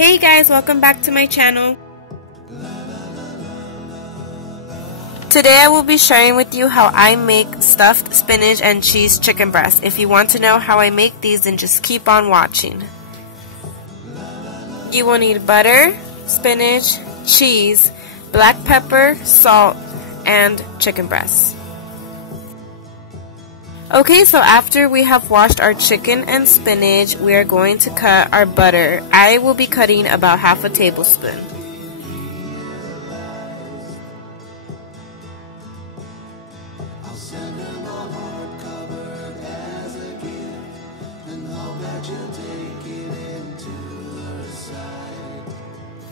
Hey guys, welcome back to my channel. Today I will be sharing with you how I make stuffed spinach and cheese chicken breast. If you want to know how I make these, then just keep on watching. You will need butter, spinach, cheese, black pepper, salt, and chicken breast. Okay, so after we have washed our chicken and spinach, we are going to cut our butter. I will be cutting about half a tablespoon.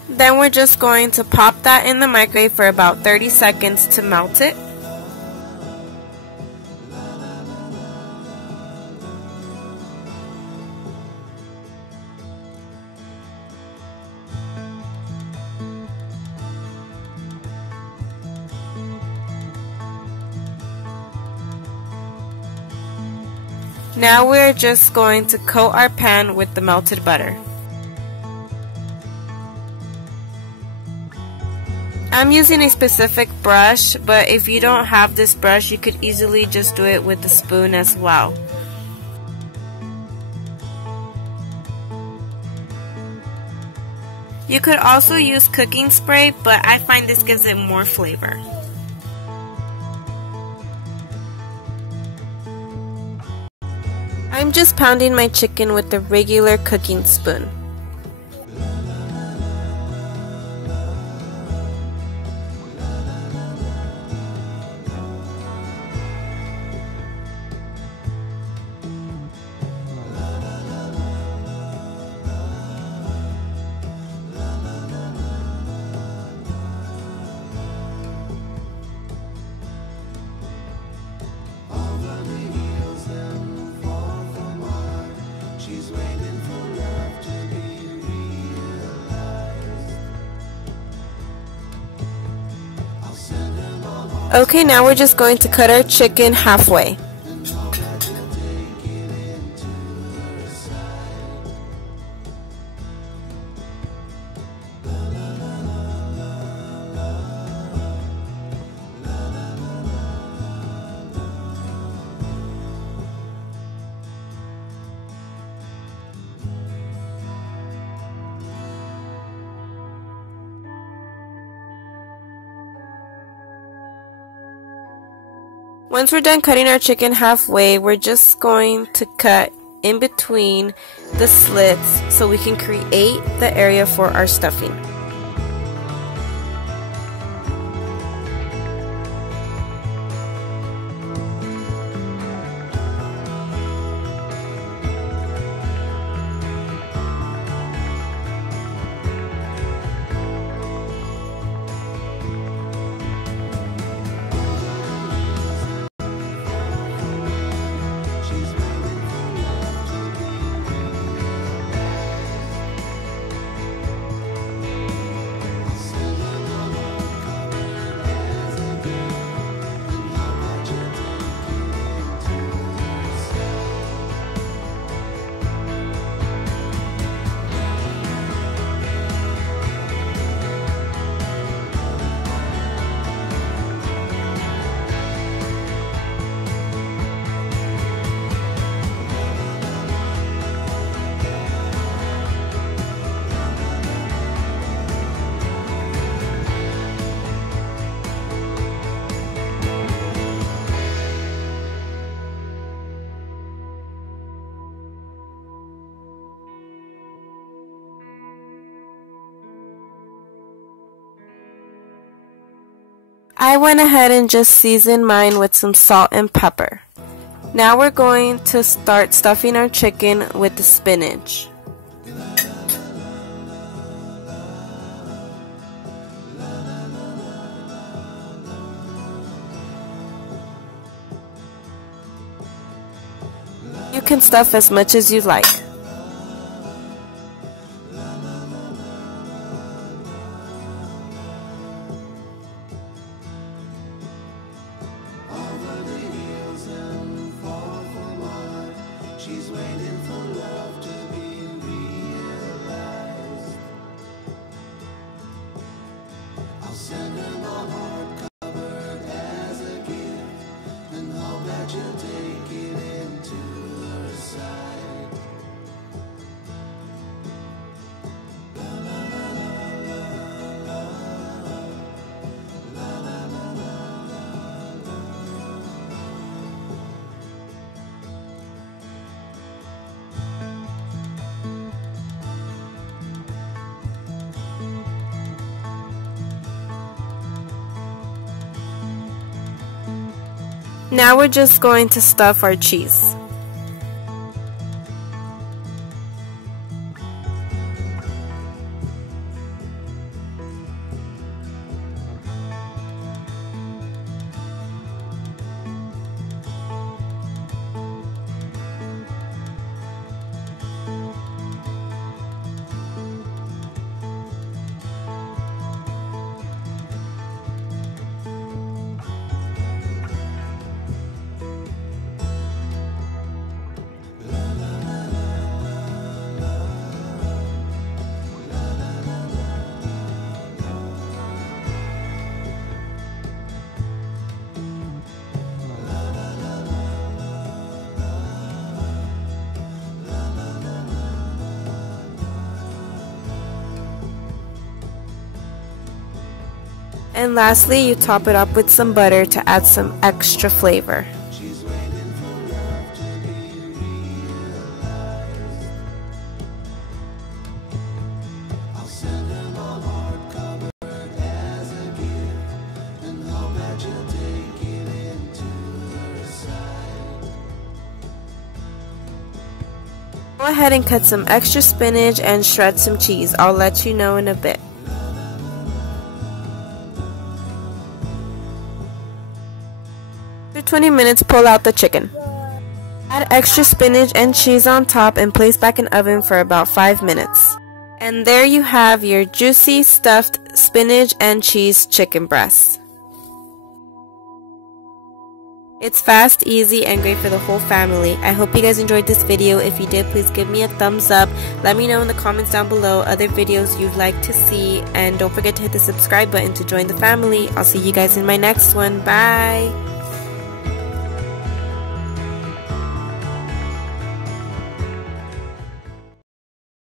Then we're just going to pop that in the microwave for about 30 seconds to melt it. Now we're just going to coat our pan with the melted butter. I'm using a specific brush, but if you don't have this brush, you could easily just do it with the spoon as well. You could also use cooking spray, but I find this gives it more flavor. I'm just pounding my chicken with the regular cooking spoon. Okay, now we're just going to cut our chicken halfway. Once we're done cutting our chicken halfway, we're just going to cut in between the slits so we can create the area for our stuffing. I went ahead and just seasoned mine with some salt and pepper. Now we're going to start stuffing our chicken with the spinach. You can stuff as much as you like. She's waiting for love to be realized. Now we're just going to stuff our cheese. And lastly, you top it up with some butter to add some extra flavor. Go ahead and cut some extra spinach and shred some cheese. I'll let you know in a bit. After 20 minutes, pull out the chicken. Add extra spinach and cheese on top and place back in oven for about 5 minutes. And there you have your juicy stuffed spinach and cheese chicken breast. It's fast, easy, and great for the whole family. I hope you guys enjoyed this video. If you did, please give me a thumbs up. Let me know in the comments down below other videos you'd like to see. And don't forget to hit the subscribe button to join the family. I'll see you guys in my next one. Bye!